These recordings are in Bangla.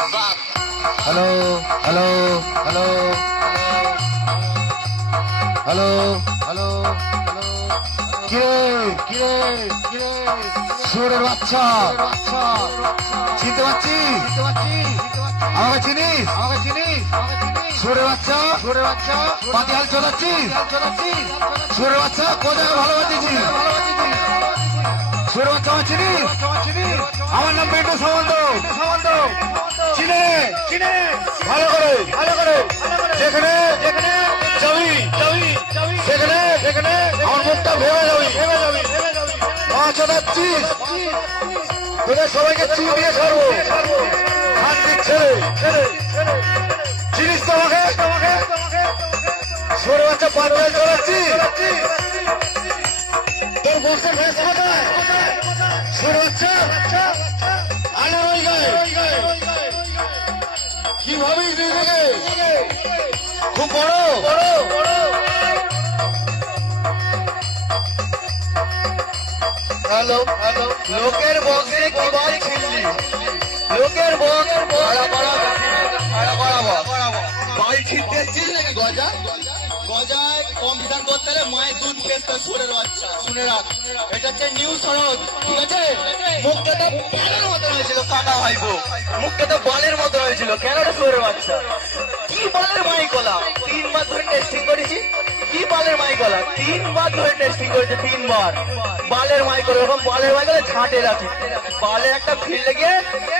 Hello hello hello hello hello কিরে কিরে কিরে সুরের বাচ্চা চিনতে পারছিস? আমাকে চিনিস? সুরের বাচ্চা পাতি হাল চলাচ্ছিস? সুরের বাচ্চা কোথায় ভালো বাঁচিয়েছিস? সুরের বাচ্চা আমার চিনিস? আমার নাম পিন্টু সামন্ত। চিনে ভালো করে যেখানে যাবি সেখানে আমার মুখটা ভেবে যাবি। মাছ যাচ্ছিস তোদের সবাইকে চিবিয়ে ছাড়বো। শান্তির ছেলে চিনিস তো আমাকে? সরে বাচ্চা পাঞ্জাল চলাচ্ছি তোর বসে ভেস কোথায়? সরে বাচ্চা আলোর ওই গায়ে কি ভাবিস নিজেকে? খুব বড় হ্যালো লোকের বক্সে কি বল ছিনলি? লোকের বক্স বাল ছিনতে এসছিস নাকি? গজায় কম্পিউটার করতে হলে মায়ের দুধ পেস্তা সুরের বাচ্চা। শুনে রাখ, এটা হচ্ছে নিউ শরৎ, ঠিক আছে? মুখটা তো বালের মতো হয়েছিল কাকা ভাইবো, মুখটা তো বালের মতো হয়েছিল। কেন রে সুরের বাচ্চা? কি বালের মাই গলা? 3 বার ধরে টেস্টিং করেছি। কি বালের মাই গলা? 3 বার ধরে টেস্টিং করেছে, 3 বার। বালের মাই করে এরকম বালের মাই গলা ছাঁটে রাখি। বালের একটা ফিল্ডে গিয়ে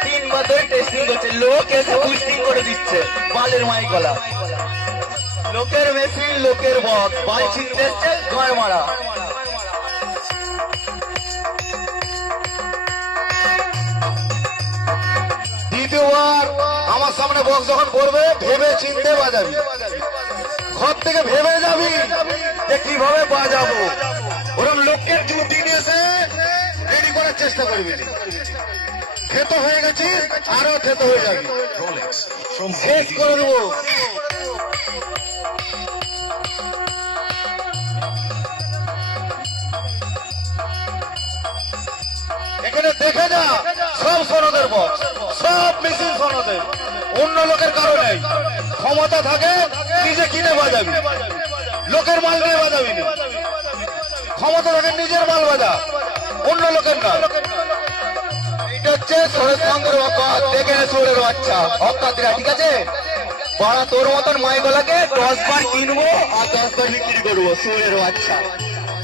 3 বার ধরে টেস্টিং করছে, লোক এসে বুস্টিং করে দিচ্ছে। বালের মাই গলা, লোকের মেশিন লোকের বক, বাল ছিনতে এসছে গায়ে মারা। দ্বিতীয়বার আমার সামনে বক্স যখন করবে ভেবে চিনতে বাজাবি। ঘর থেকে ভেবে যাবি যে কিভাবে বাজাবো। ওরকম লোকের জুতি নিয়ে এসে রেডি করার চেষ্টা করবি। খেতো হয়ে গেছিস, আরো খেতো হয়ে যাবি। শেষ করে দেবো। এখানে দেখে যা, সব সনদের বক্স, সব মেশিন সনদের। অন্য লোকের কারণে ক্ষমতা থাকে নিজে কিনে বাজাবি, লোকের মাল নিয়ে বাজাবি না। ক্ষমতা থাকে নিজের মাল বাজা, অন্য লোকের না। এটা হচ্ছে সরেশ চন্দ্র দেখে সুরের বাচ্চা অকাতরা, ঠিক আছে? পাড়া তোর মতন মাইগলাকে 10 বার কিনবো আর 10 বার বিক্রি করবো। সুরের বাচ্চা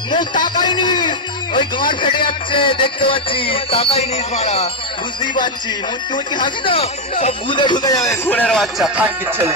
মুখ তাকাই নিস, ওই গাঁড় ফেটে যাচ্ছে দেখতে পাচ্ছি। তাকাই নিস মারা, বুঝতেই পারছি। মুচকি হাসি তো সব গুদে ঢুকে যাবে। সুরের বাচ্চা খানকির ছেলে।